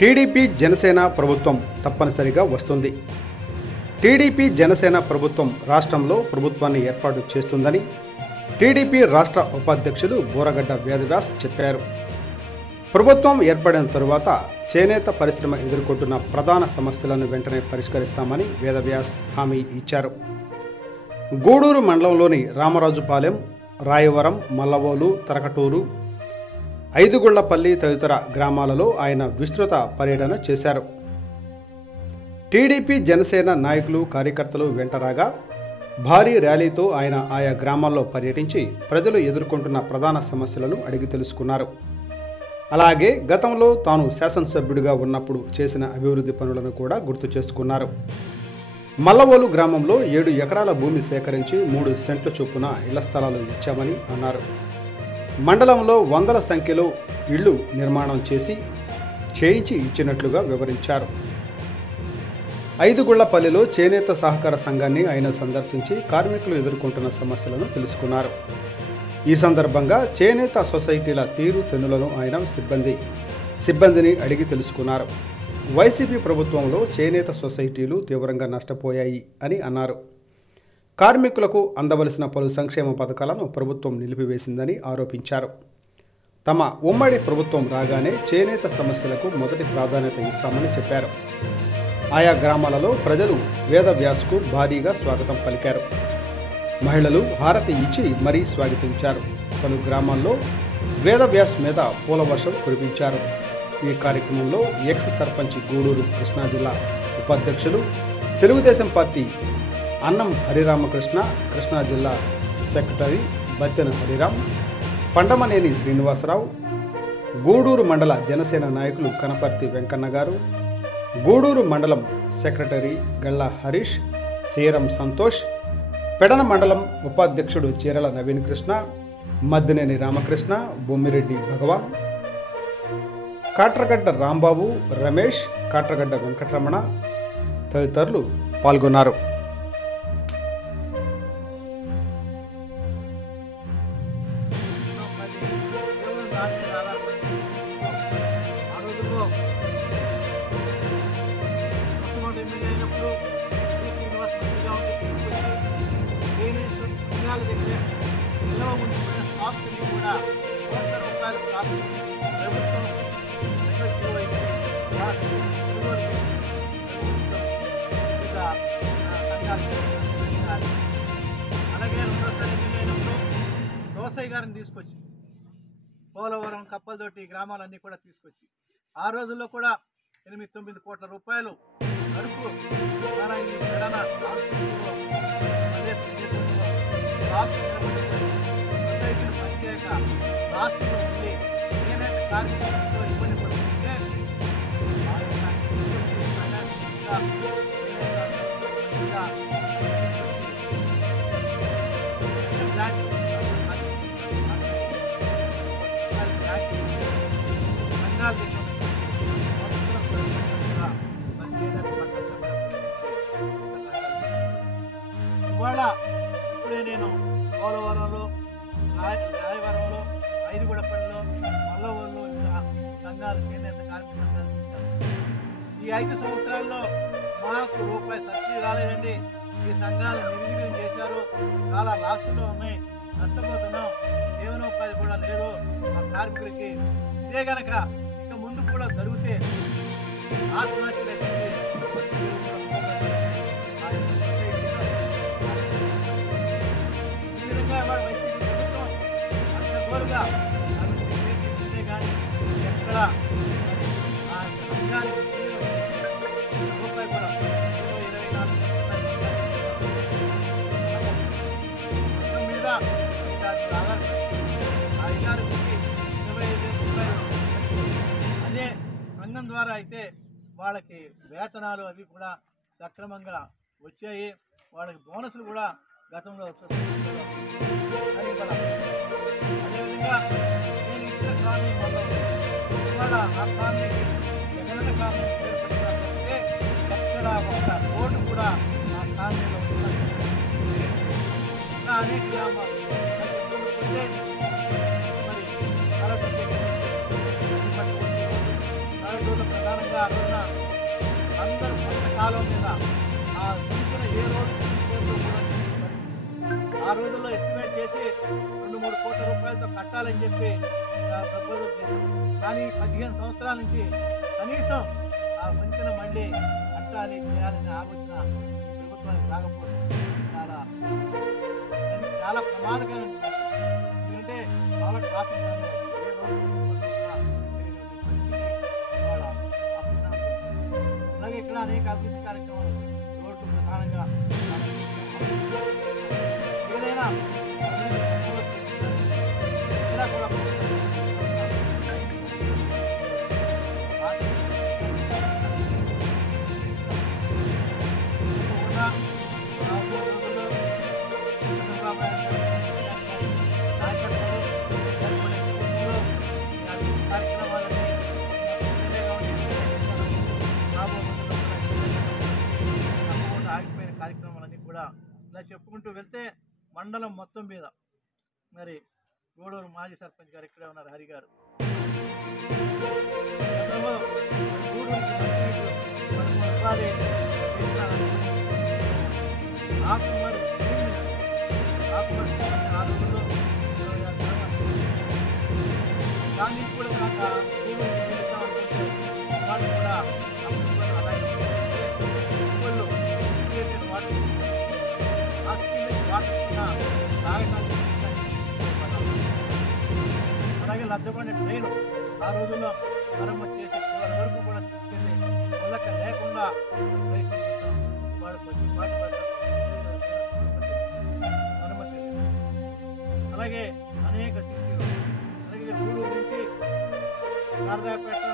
TDP Janasena ప్రభుత్వం తప్పనిసరిగా వస్తుంది. టీడీపీ జనసేన ప్రభుత్వం రాష్ట్రంలో ప్రభుత్వాన్ని ఏర్పాటు చేస్తుందని టీడీపీ రాష్ట్ర ఉపాధ్యక్షులు బూరగడ్డ వేదవ్యాస్ చెప్పారు. ప్రభుత్వం ఏర్పడిన తరువాత చేనేత పరిశ్రమ ఎదుర్కొంటున్న ప్రధాన సమస్యలను వెంటనే పరిష్కరిస్తామని వేదవ్యాస్ హామీ ఇచ్చారు. గూడూరు మండలంలోని రామరాజుపాలెం, రాయవరం, మల్లవోలు, తరకటూరు, ఐదుగుళ్లపల్లి తదితర గ్రామాలలో ఆయన విస్తృత పర్యటన చేశారు. టీడీపీ జనసేన నాయకులు, కార్యకర్తలు వెంటరాగా భారీ ర్యాలీతో ఆయన ఆయా గ్రామాల్లో పర్యటించి ప్రజలు ఎదుర్కొంటున్న ప్రధాన సమస్యలను అడిగి తెలుసుకున్నారు. అలాగే గతంలో తాను శాసనసభ్యుడిగా ఉన్నప్పుడు చేసిన అభివృద్ధి పనులను కూడా గుర్తు చేసుకున్నారు. మల్లవోలు గ్రామంలో 7 ఎకరాల భూమి సేకరించి 3 సెంట్ల చొప్పున ఇళ్ల స్థలాలు ఇచ్చామని అన్నారు. మండలంలో వందల సంఖ్యలో ఇళ్లు నిర్మాణం చేయించి ఇచ్చినట్లుగా వివరించారు. ఐదుగుళ్లపల్లిలో చేనేత సహకార సంఘాన్ని ఆయన సందర్శించి కార్మికులు ఎదుర్కొంటున్న సమస్యలను తెలుసుకున్నారు. ఈ సందర్భంగా చేనేత సొసైటీల తీరు తెన్నులను ఆయన సిబ్బందిని అడిగి తెలుసుకున్నారు. వైసీపీ ప్రభుత్వంలో చేనేత సొసైటీలు తీవ్రంగా నష్టపోయాయి అని అన్నారు. కార్మికులకు అందవలసిన పలు సంక్షేమ పథకాలను ప్రభుత్వం నిలిపివేసిందని ఆరోపించారు. తమ ఉమ్మడి ప్రభుత్వం రాగానే చేనేత సమస్యలకు మొదటి ప్రాధాన్యత ఇస్తామని చెప్పారు. ఆయా గ్రామాలలో ప్రజలు వేదవ్యాస్కు భారీగా స్వాగతం పలికారు. మహిళలు హారతి ఇచ్చి మరీ స్వాగతించారు. పలు గ్రామాల్లో వేదవ్యాస్ మీద పూల వర్షం కురిపించారు. ఈ కార్యక్రమంలో ఎక్స్ సర్పంచ్ గూడూరు కృష్ణా జిల్లా ఉపాధ్యక్షులు, తెలుగుదేశం పార్టీ అన్నం హరిరామకృష్ణ, కృష్ణా జిల్లా సెక్రటరీ బత్తెన హరిరామ్, పండమనేని శ్రీనివాసరావు, గూడూరు మండల జనసేన నాయకులు కనపర్తి వెంకన్న గారు, గూడూరు మండలం సెక్రటరీ గల్లా హరీష్, సీరం సంతోష్, పెడన మండలం ఉపాధ్యక్షుడు చీరల నవీన్ కృష్ణ, మద్దినేని రామకృష్ణ, బొమ్మిరెడ్డి భగవాన్, కాట్రగడ్డ రాంబాబు, రమేష్, కాట్రగడ్డ వెంకటరమణ తదితరులు పాల్గొన్నారు. అలాగే రెండోసారి ఎమ్మెల్యే అయినప్పుడు రోసయ్య గారిని తీసుకొచ్చి పోలవరం, కప్పలతోటి గ్రామాలన్నీ కూడా తీసుకొచ్చి ఆ రోజుల్లో కూడా 8-9 కోట్ల రూపాయలు వరకు మన ఈ పెడన సొసైటీని పనిచేయక రాష్ట్రంలో ఉండి చేనేత కార్మికులతో ఇబ్బంది పడుతుంటే ఇవాళ ఇప్పుడే నేను పోలవరంలో, రాయవరంలో, ఐదుగుడపల్లిలో, మల్లవోలులో ఇంకా సంఘాలు, చేనేత కార్మిక సంఘాలు చూశాను. ఈ 5 సంవత్సరాల్లో మాకు రూపాయి సబ్సిడీ రాలేదండి. ఈ సంఘాలు నిర్వీర్యం చేశారు. చాలా లాసుల్లో ఉన్నాయి, నష్టపోతున్నాం, జీవనోపాధి కూడా లేదు మా కార్మికులకి. ఇదే గనక ఇక ముందు కూడా జరిగితే ఆత్మహత్యలు ఈ విధంగా వైసీపీ ప్రభుత్వం అడ్డగోలుగా అభివృద్ధి చేస్తే కానీ ఎక్కడ ఆ సంఘానికి రూపాయి కూడా 24 మీద అదే సంఘం ద్వారా అయితే వాళ్ళకి వేతనాలు అవి కూడా సక్రమంగా వచ్చాయి. వాళ్ళకి బోనస్లు కూడా గతంలో అదేవిధంగా నేను ఇచ్చిన కాలనీ వల్ల ఇవాళ ఆ కాలనీకి జగనన్న కాలనీ ఏర్పడినట్లయితే ఎక్కడ ఒక రోడ్డు కూడా ఆ కాలనీలో అనేక గ్రామాలు మరి రోజుల్లో ప్రధానంగా ఆ రోజున అందరూ పంట కాలం మీద ఆ గురించిన ఏ రోజు కూడా పరిస్థితి. ఆ రోజుల్లో ఎస్టిమేట్ చేసి 2-3 కోట్ల రూపాయలతో కట్టాలని చెప్పి ప్రపోజల్ చేశాం. కానీ 15 సంవత్సరాల నుంచి కనీసం ఆ వంతెన మళ్ళీ కట్టాలి చేయాలనే ఆలోచన ఈ ప్రభుత్వానికి రాకపోవడం చాలా చాలా ప్రమాదకరం. ఎందుకంటే చాలా ట్రాఫిక్ ఏ రోజు అలాగే ఇక్కడ అనేక అభివృద్ధి కార్యక్రమాలు రోడ్లు ప్రధానంగా ఏదైనా ఇక్కడ కూడా ఆగిపోయిన కార్యక్రమాలన్నీ కూడా ఇలా చెప్పుకుంటూ వెళ్తే మండలం మొత్తం మీద మరి గూడూరు మాజీ సర్పంచ్ గారు ఇక్కడే ఉన్నారు, హరి గారు. గతంలో ఆకుమారి ఆ రోజుల్లో దాన్ని కూడా వాళ్ళు కూడా అలాగే అలాగే లచ్చబండి ట్రైన్ ఆ రోజుల్లో మరమ్మతు చేసి చివరి వరకు కూడా తీసుకెళ్ళి మొలక లేకుండా ప్రయత్నం చేసాం. వాడు కొంచెం మరమ్మతు. అలాగే అనేక సిసిలు అలాగే గూడూరు నుంచి శారదాపేట